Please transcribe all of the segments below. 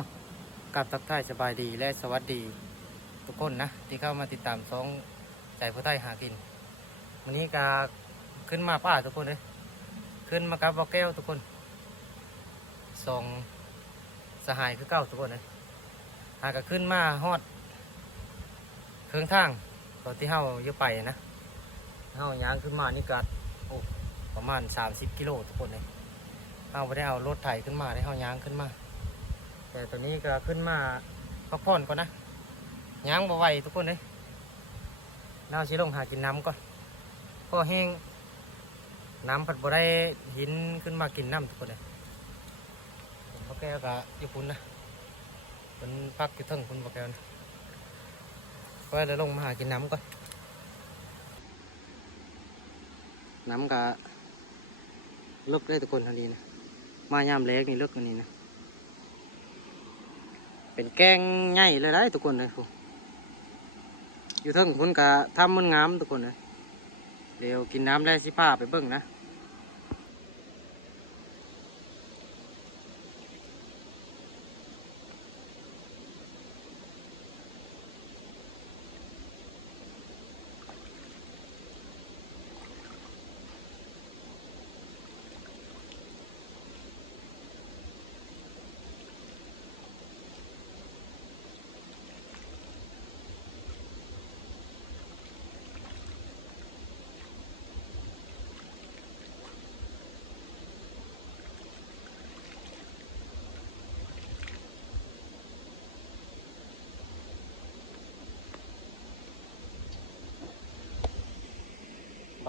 เอากับทักทายสบายดีและสวัสดีทุกคนนะที่เข้ามาติดตามสองใจผู้ใต้หากินวันนี้ก็ขึ้นมาป่าทุกคนเลยขึ้นมากับบ่อแก้วทุกคนสองสหายคือเก้าทุกคนเลยหาก็ขึ้นมาฮอดเครื่องทางตอนที่เฮาอยู่ไปนะเฮาย่างขึ้นมานี่ก็โอ้ประมาณ30 กิโลทุกคนเลยเฮาไม่ได้เอารถไถขึ้นมาได้เฮาย่างขึ้นมาแต่ตอนนี้ก็ขึ้นมาพักผ่อนก่อนนะย่างบ่ไหวทุกคนเลยน่าสิลงหากินน้ำก่อนพอแห้งน้ำผัดบ่ได้หินขึ้นมากินน้ำทุกคนเลยผมพ่อแก้วก็อยู่พุ่นนะเป็นพักอยู่เทิงพุ่นพ่อแก้วนะก็เลยลงมาหากินน้ำก่อนน้ำก็ลึกได้ทุกคนอันนี้นะมายามแรกนี่ลึกอันนี้นะเป็นแกงใหญ่เลยได้ทุกคนเลยผมอยู่เทิงพุ่นก็ทำมันงามทุกคนเลยเดี๋ยวกินน้ำได้สิพาไปเบิ่งนะ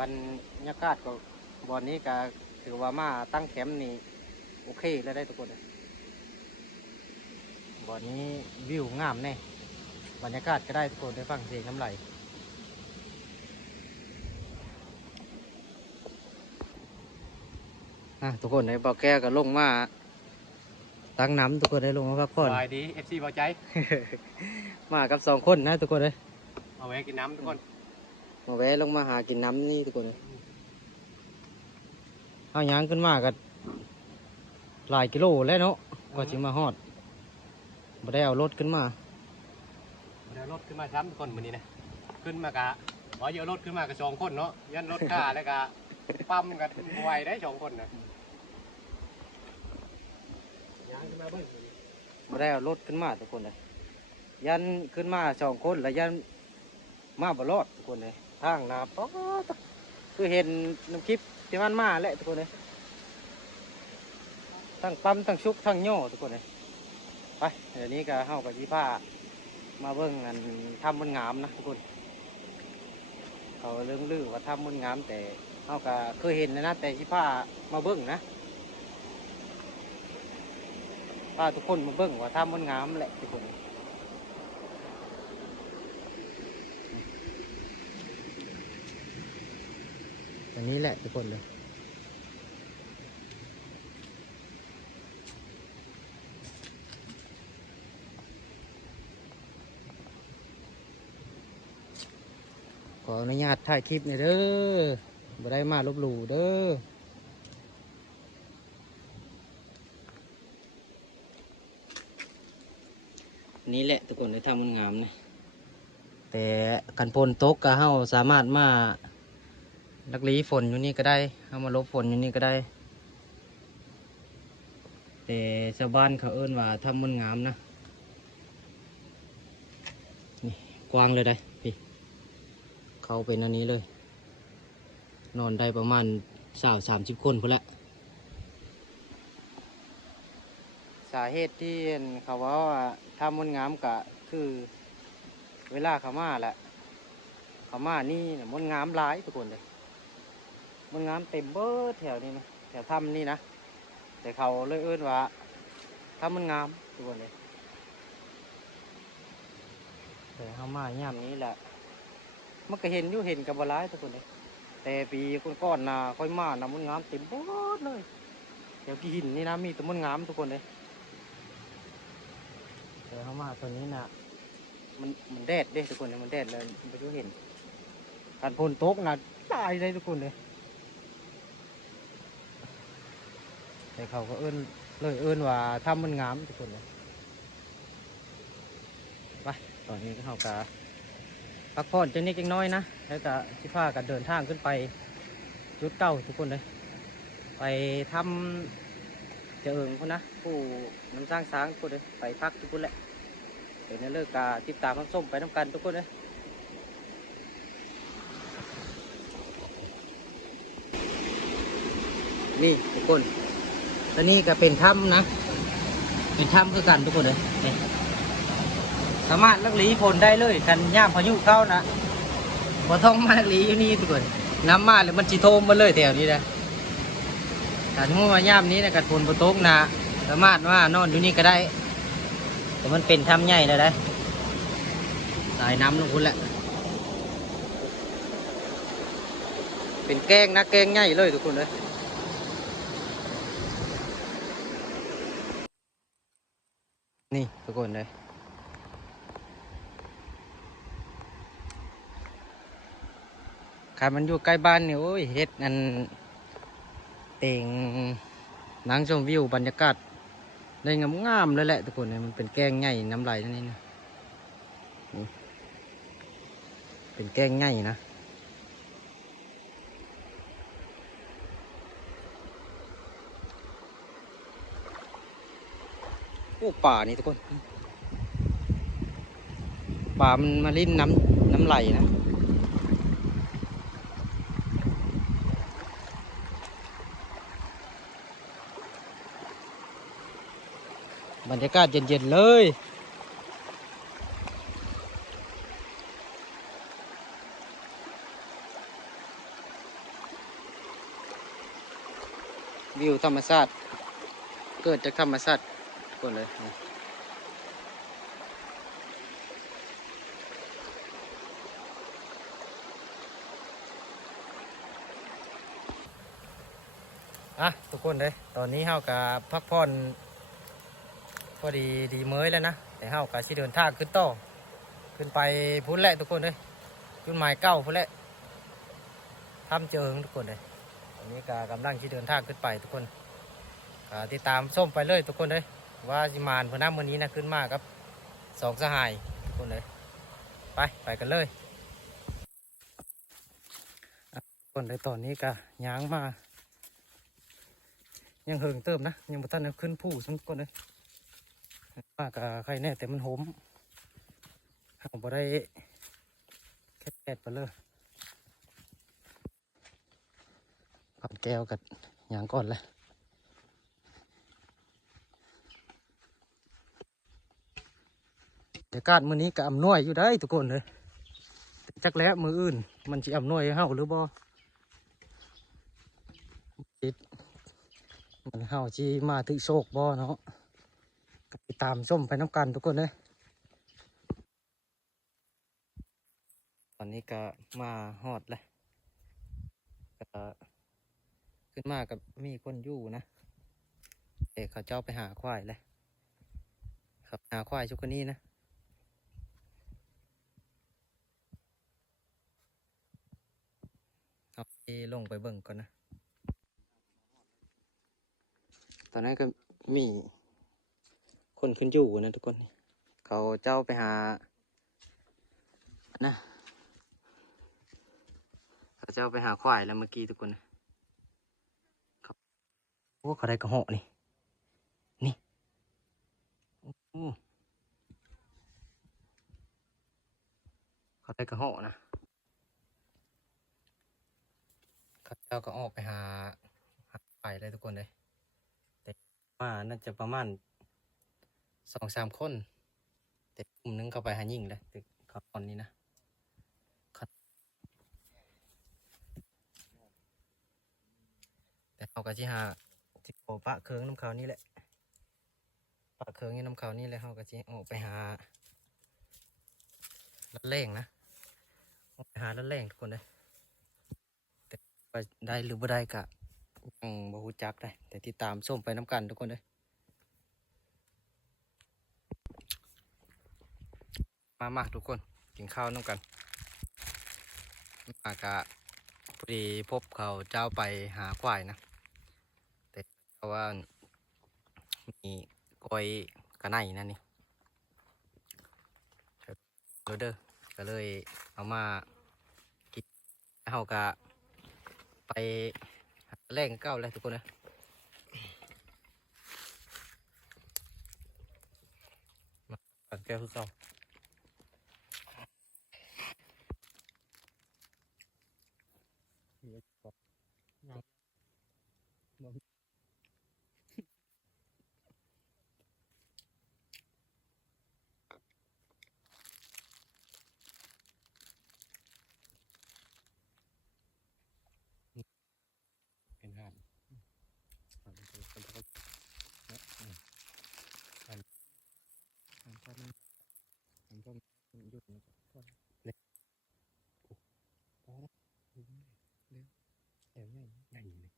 บรรยากาศก็บอนนี้ก็ถือว่ามาตั้งแคมป์นี่โอเคแล้วได้ทุกคนเลยบอนนี้วิวงามแน่บรรยากาศก็ได้ทุกคนได้ฟังเสียงน้ำไหลทุกคนในบ่อแก้วก็ลงมาตั้งน้ำทุกคนได้ลงมาพักผ่อนสบายดี FC พอใจ มากับ2 คนนะทุกคนเลย เอาไว้กินน้ำทุกคน มาแวะลงมาหากินน้ำนี่ทุกคนเลยเอายางขึ้นมากันหลายกิโลแล้วเนาะก็จิมาฮอดไม่ได้เอารถขึ้นมาเดี๋ยวรถขึ้นมาซ้ำทุกคนวันนี้นะขึ้นมากะบอกเยอะรถขึ้นมากะ2 คนเนาะยันรถข้าแล้วกะปั๊มกันไหวได้2 คนนะยางขึ้นมาเบิ้งไม่ได้เอารถขึ้นมาทุกคนเลยยันขึ้นมา2 คนแล้วยันมาบรอดทุกคนเลยทางนาป๊อดคือเห็นน้ำคลิปที่มันมาแหละทุกคนเลยทั้งปั๊มทั้งชุกทั้งโย่ทุกคนเลยไปเดี๋ยวนี้ก็เข้ากับที่ผ้ามาเบิ้งกันทำมันงามนะทุกคนเขาเรื่องลือว่าทำมันงามแต่เข้ากับเคยเห็นนะแต่ที่ผ้ามาเบิ้งนะผ้าทุกคนมาเบิ้งว่าทำมันงามแหละทุกคนอันนี้แหละทุกคนเลยขออนุญาตถ่ายคลิปหน่อยเด้อบ่ได้มาลบหลู่เด้อนี่แหละทุกคนได้ทำมันงามนะแต่กันพลตกก็เฮาสามารถมาลักลีฝนอยู่นี่ก็ได้เอามาลบฝนอยู่นี่ก็ได้แต่ชาวบ้านเขาเอิ้นว่าทำมันงามนะนี่กว้างเลยได้พี่เขาเป็นอันนี้เลยนอนได้ประมาณ30 คนพุ่นละสาเหตุที่เขาว่าทำมันงามก็คือเวลาเขามาแหละเขามานี่มันงามหลายทุกคนเลยมันงามเต็มเบิดแถวนี้นะแถวถ้ำนี่นะแต่เขาเลยเอิ้นว่าถ้ำมันงามทุกคนเลยแต่เขามาย่ามนี้แหละมันก็เห็นอยู่เห็นกับบหลายทุกคนเลยแต่ปีก่อนๆนะค่อยมานะมันงามเต็มเบิดเลยแถวที่หินนี่นะมีแต่มันงามทุกคนเลยแต่เขามาตัวนี้นะมันแดดเด้ทุกคนเลยมันแดดเลยไปดูเห็นการฝนตกนะตายเลยทุกคนเลยแต่เขาก็เอิ้นเลยเอิ้นว่าทำมันงามทุกคนเลย ไปตอนนี้ก็เขากะพักผ่อนจังนิดจังน้อยนะแล้วก็สิพากันเดินทางขึ้นไปจุดเก้าทุกคนเลยไปทำเจิงพุ่นนะผู้น้ำสร้างสางทุกคนเลยไปพักทุกคนแหละเดี๋ยวนี้เลิกกาติดตามน้ำส้มไปน้ำกันทุกคนเลยนี่ทุกคนตอนนี้ก็เป็นถ้ำนะเป็นถ้ำคือกันทุกคนเลยนี่สามารถลักลีผลได้เลยกันย่ามพายุเข้านะบ่ต้องมาลักลีอยู่นี่ทุกคนน้ำมาเลยมันจิโทมมาเลยแถวนี้นะแต่ถ้ามาย่ามนี้นะกัดฝนบ่ตกนะสามารถว่านอนอยู่นี่ก็ได้แต่มันเป็นถ้ำใหญ่เลยได้สายน้ำลงคุณแหละเป็นแกงนะแกงใหญ่เลยทุกคนเลยนี่ทุกคนเลยใครมันอยู่ใกล้บ้านเนี่ยโอ้ยเฮ็ดอันเต่งนั่งชมวิวบรรยากาศได้งามๆเลยแหละทุกคนเนี่ยมันเป็นแกงใหญ่น้ำไหลนั่นเองนะนี่เป็นแกงใหญ่นะโอ้ป่านี่ทุกคนป่ามันมาลิ้นน้ำไหลนะบรรยากาศเย็นๆเลยวิวธรรมชาติเกิดจากธรรมชาติทุกคนเลยอ่ะทุกคนเลยตอนนี้เฮากับพักผ่อนพอดีเมื่อยแล้วนะแต่เฮากับชิเดินทางขึ้นต่อขึ้นไปพุ่นแหละทุกคนเลยจุดหมายเก้าพุ่นแหละทำเจิงทุกคนเลยตอนนี้ก็กำลังชิเดินทางขึ้นไปทุกคนติดตามส้มไปเลยทุกคนเลยว่าจิมานพน้ำวันนี้นะขึ้นมาครับสองสหายทุกคนเลยไปกันเลยทุกคนเลยตอนนี้ก็ย้างมายังเหิงเติมนะยังบ่ทันได้ขึ้นผู้สมคนเลยมากใครแน่แต่มันโหมเอาบ่ได้แค่ไปเลยก่อนแก้วกับยางก่อนเลยเดี๋ยวการมื้อนี้ก็อำนวยอยู่ได้ทุกคนเลยจักแล้วมืออื่นมันจะอำนวยให้เฮาหรือบ่จิตมันเฮาจีมาถึงโชคบ่เนาะไปตามส้มไปน้ำกันทุกคนเลยตอนนี้ก็มาฮอดเลยก็ขึ้นมากับมีคนอยู่นะเขาเจ้าไปหาควายเลยครับหาควายชุกคนนี้นะเอาไปลงไปเบิ่งก่อนนะตอนนั้นก็มีคนขึ้นอยู่นะทุกคนเขาเจ้าไปหานะเขาเจ้าไปหาควายแล้วเมื่อกี้ทุกคนนะครับโอ้เขาได้กระเหาะนี่โอ้เขาได้กระเหาะนะเขาเจ้าก็ออกไปหาควายเลยทุกคนเลยแต่ว่าน่าจะประมาณ2-3 คนแต่กลุ่มนึงเขาไปหายิงเลยแต่เขาตอนนี้นะแต่เขาก็ที่หาที่โอปะเคืองน้ำเขานี่แหละปะเคืองนี่น้ำเขานี่แหละเขาก็ที่ออกไปหาลัดแรงนะออกไปหาลัดแรงทุกคนเลยแต่ไปได้หรือไม่ได้กะยังบ่ฮู้จักได้แต่ติดตามส้มไปน้ำกันทุกคนเลยมาทุกคนกินข้าวน้ำกันมากะพอดีพบเขาเจ้าไปหาควายนะแต่เพราะว่ามีกล้วยกระไนนั่นนี่ รเดอร์ก็เลยเอามากินเฮากะไปหาแรงเก้าเลยทุกคนนะมาตัดแก้วทุกเก้าเป็นห่าน หยุดนะครับเลยพอแล้วเร็วเดี๋ยวใหญ่ ได้เลย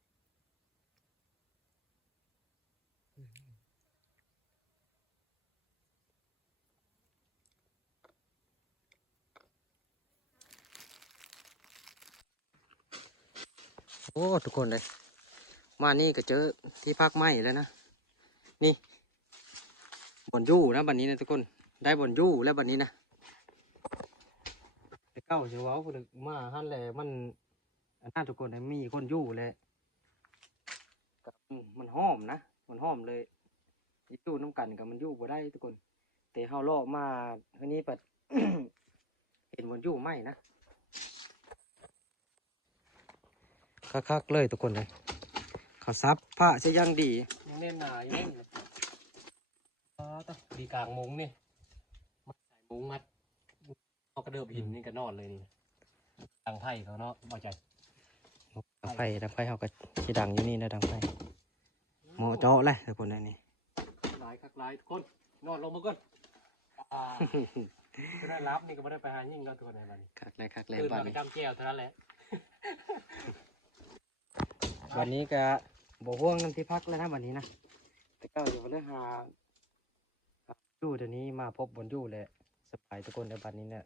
โอ้ทุกคนเลยมานี่ก็เจอที่พักไม้แล้วนะนี่บนยู่นะบัดนี้นะทุกคนได้บนยู่แล้วบัดนี้นะไปเก้าเชียวเว้าพอดึกมาฮั่นแหละมันอันนั้นทุกคนเลยมีคนยู่เลยกับมันหอมนะมันหอมเลยยู่น้ำกันกับมันยู่บ่ได้ทุกคนแต่เฮาล่อมาอันนี้ปัด เห็นบนยู่ไหมนะคักๆเลยทุกคนเลยเขาซับผ้าใช้ย่างดี ยังเน่นหนายังเน่นเลยต้องดีกลางมุ้งนี่มัดใส่มุ้งมัดเอากระเดิบหินนี่ก็นอนเลยนี่ดังไพ่เขาเนาะพอใจ ดังไฟเขาก็สีดังอยู่นี่นะดังไฟหมอเจาะเลยทุกคนนี่ หลายคักหลายทุกคนนอนลงมาก่อนก็ได้รับนี่ก็ไม่ได้ไปหายิ่งแล้วตัวไหนบ้าง คักเลย ตื่น บ้า มาไป นี้ จำแก้วเท่านั้นแหละ วันนี้ก็บ่ห่วงน้ำที่พักแล้วนะวันนี้นะแต่ก็อยู่เรื่องหายู่เดี๋ยวนี้มาพบบนยู่เลยสบายทุกคนในบัดนี้เนี่ย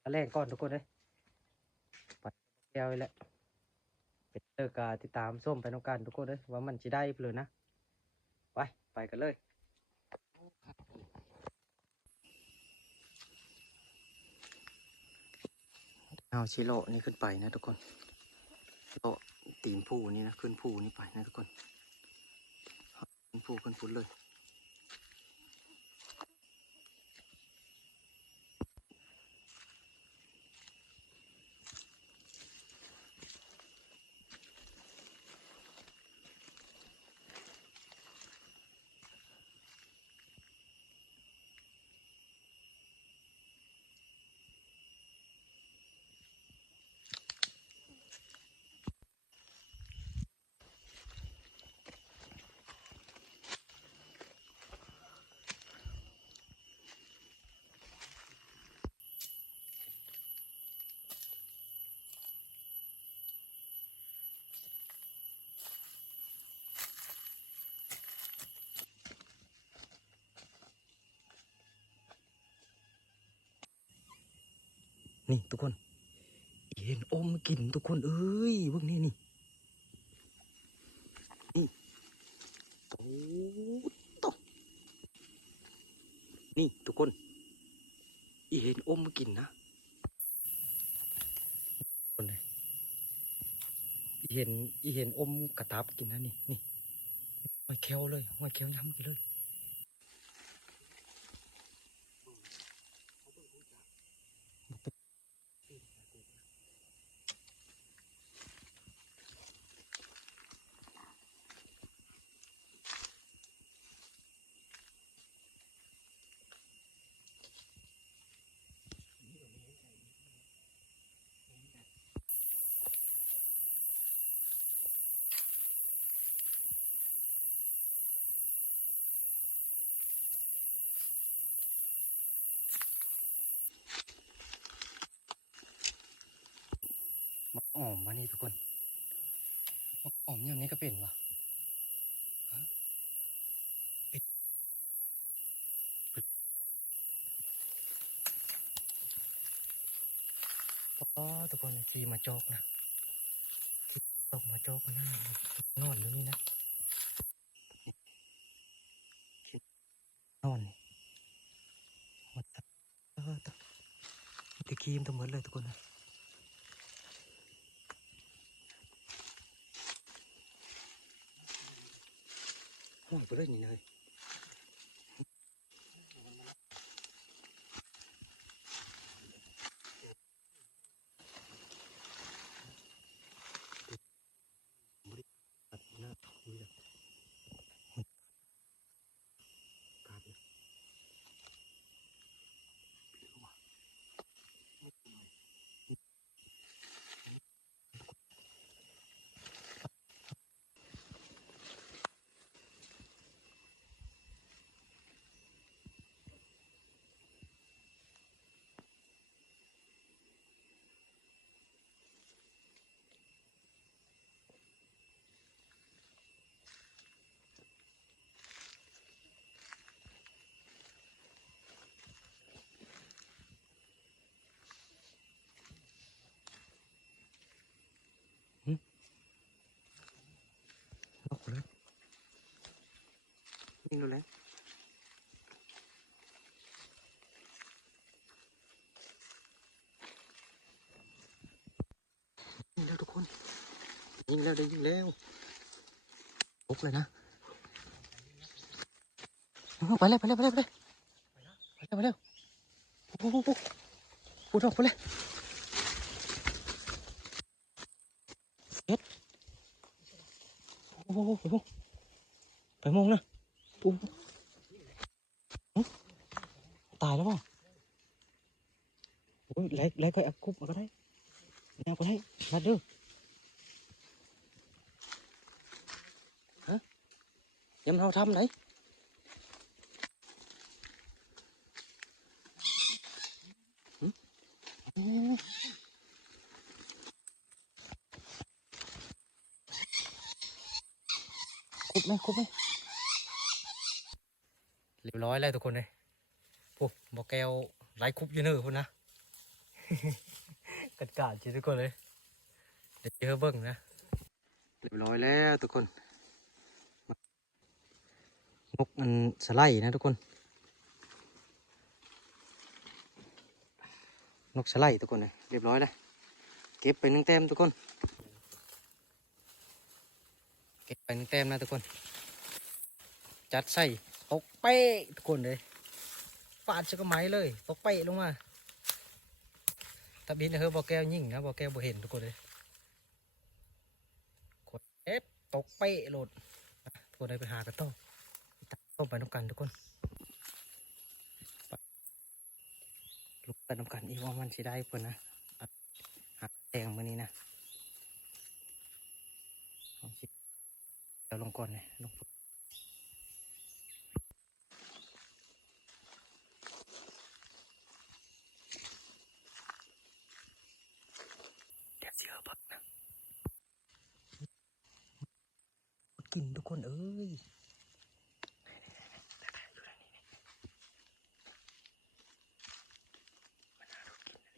ไปแรกก่อนทุกคนเลยไปแก้วแล้วเป็นเลิกกาติดตามส้มไปน้องกันทุกคนเลยว่ามันจะได้เปลือนะไปกันเลยเอาชิโร่นี่ขึ้นไปนะทุกคนโลตีนผู้นี่นะขึ้นผู้นี่ไปนะทุกคนขึ้นผู้ขึ้นพุ้นเลยนี่ทุกคนเห็นอมกินทุกคนเอ้ยพวกนี้นี่โอ้ตกนี่ทุกคนเห็นอมกินนะคนเลยเห็นอมกระตับกินนะนี่หอยแครงเลยหอยแครงย้ำกินเลยมาอ่อมมานี่ทุกคนมาอ่อมอย่างนี้ก็เป็นวะฮะอ๋อทุกคนขี่มาจอกนะขี่จอกมาจอกนะนอนอยู่นี่นะนอนนี่หมดตา ตะครีมทั้งหมดเลยทุกคนนะห้อยไปเลยนี่เลยนกเลยนิ่งดูเลยยิงแล้วทุกคนยิงแล้วได้ยิงแล้วปุ๊กเลยนะไปเลยไปเลยไปเลยไปเลยไปเลยไปเลยปุ๊บปุ๊บปุ๊บปุ๊บออกไปเลยเฮ็ดโอ้โหไปมองนะปุ๊บตายแล้วป่ะโอ้ยไหลก็อัดคุบมาก็ได้แนวก็ได้มาเด้อฮะยำเราทำไหนคุบไหมคุบไหมเรียบร้อยแล้วทุกคนเลยพวกบอกแก้วไหลคุบอยู่เนอะคุณนะกัดกาดจีทุกคนเลยเดี๋ยวเจอเบิ้งนะเรียบร้อยแล้วทุกคนนกมันสไลด์นะทุกคนนกสไลด์ทุกคนเลยเรียบร้อยแล้วเก็บไปหนึ่งแต้มทุกคนเก็บไปหนึ่งแต้มนะทุกคนจัดใส่ตกเป๊ะทุกคนเลยฟาดชักกระไหมเลยตกเป๊ะลงมาถ้าบินเฮ้ยบอกแก้วยิ่งนะบอกแก้วบ่เห็นทุกคนเลยกดเอ็ดตกเป๊ะโหลดทุกคนได้ไปหากระต้มต้มไปน้ำกันทุกคนลุกไปน้ำกันอีกว่ามันสิได้เพื่อนนะหาแตงมื้อนี้นะเอาสิเดี๋ยวลงก่อนเลยลงเดี๋ยวเสียบักนะกินทุกคนเอ้ยมันน่าดูกินนะ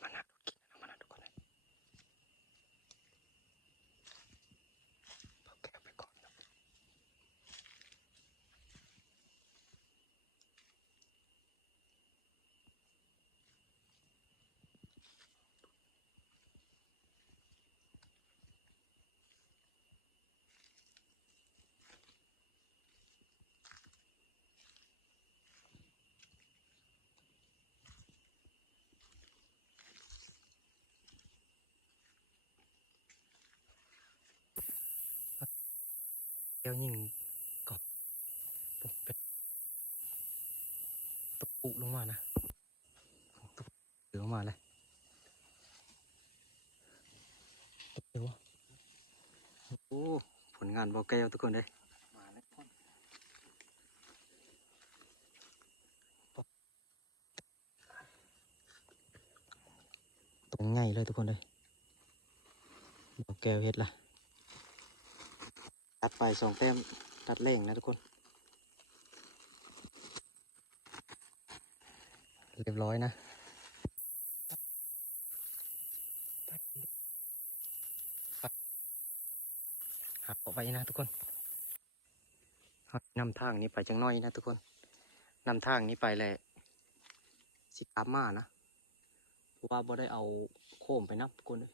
มันน่าทุกคนเลยเอาแก้วไปก่อนนะแก้วยิงก่อนปุ๊บเป็นตะปุลงมานะตะเดือดมาเลยตะเดือดโอ้ผลงานบอกแก้วทุกคนเลยมาแล้วตรงง่ายเลยทุกคนเลยบอกแก้วเฮ็ดละตัดไป2 แต้มตัดเล่งนะทุกคนเรียบร้อยนะหักออกไปนะทุกคนนำทางนี้ไปจังน้อยนะทุกคน นำทางนี้ไปแหละสิกลับมานะเพราะว่าบ่ได้เอาโคมไปนับทุกคนเลย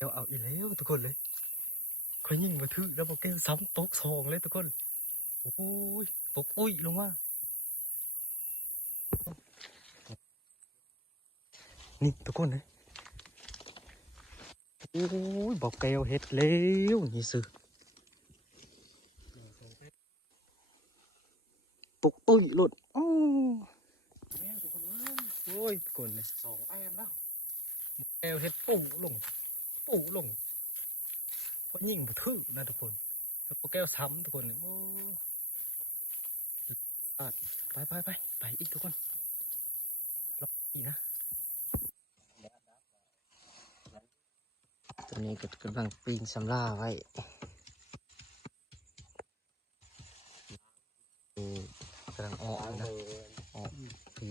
เดี๋ยวเอาอีกแล้วทุกคนเลยเขายิงมาทึกแล้วบอกแกซ้ำตกสองเลยทุกคนโอ้ยตกตุ้ยลงมานี่ทุกคนเลยโอ้ยบอกแกวเฮ็ดแล้วนี่สิตกตุ้ยหลุดโอ้โอ้ยทุกคนเลย 2 แต้มแล้ว แกวเฮ็ดปู่ลงปู่ลงเพราะยิงมาทึกนะทุกคนแล้วบอกแกวซ้ำทุกคนเลยโอ้ไปอีกทุกคนรออีกนะ ตอนนี้ก็กำลังปีนสำลาไว้กำลังออกนะออกปี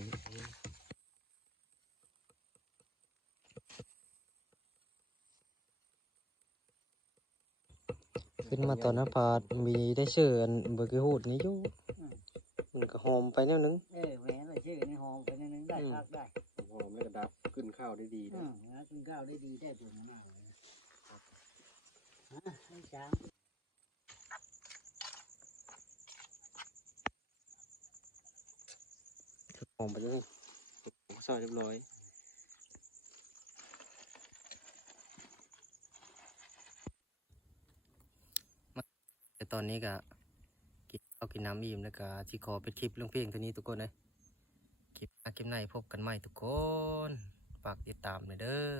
ขึ้นมาตอนนั้นพามีได้เชื่ออันเบอร์เกอร์ฮูดนี้อยู่มันก็หอมไปแนวนึง แหวนอะไรชื่อในหอมไปในนึงได้พักได้ หอมแล้วก็ดับขึ้นข้าวได้ดี นะกินข้าวได้ดีได้ตัวมากเลยให้ช้าง หอมไปเลยซอยเรียบร้อยแต่ตอนนี้ก็กินข้าวกินน้ำอิ่มแล้วก็ที่ขอเป็นคลิปเรื่องเพลงเท่านี้ทุกคนเลยคลิปหน้าคลิปในพบกันใหม่ทุกคนฝากติดตามหน่อยเด้อ